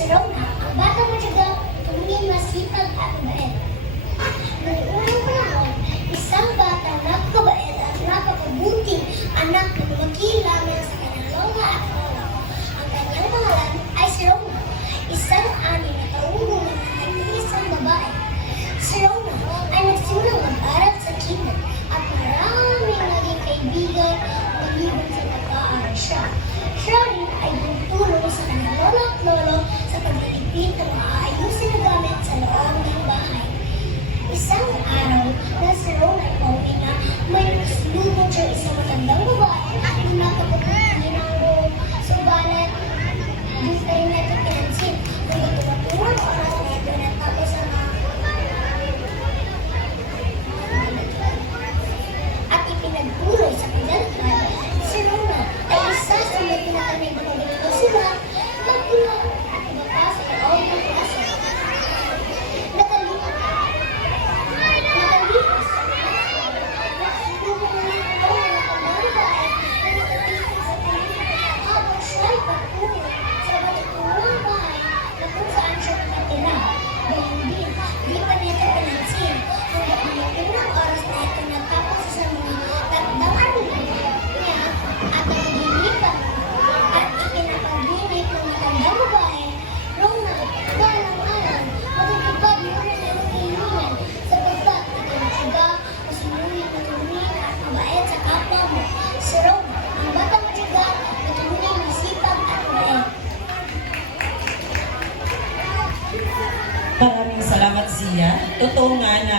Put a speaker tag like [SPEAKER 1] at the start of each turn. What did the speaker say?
[SPEAKER 1] Si Rona, ang bata matyaga, tumingin masipag at mabait. Noong panahon, isang bata napakabait at napakabuting anak na lumaki lamang sa kanyang lola at lola. Ang kanyang pangalan ay si Rona, isang anim na taong at isang babae. Si Rona ay nagsimulang mag-aral sa kinder at maraming naging kaibigan maliban sa pag-aaral siya. Siya rin ay at ipinagpuloy sa pinalpan, si Rona ay isa sa mga tinatanay na magiging sila magmula at ibaba sa loob ng klase. Nakalipas. Nakalipas. Nagsulubong ulit ito ng matandang babae na
[SPEAKER 2] Maraming salamat siya. Totoo nga na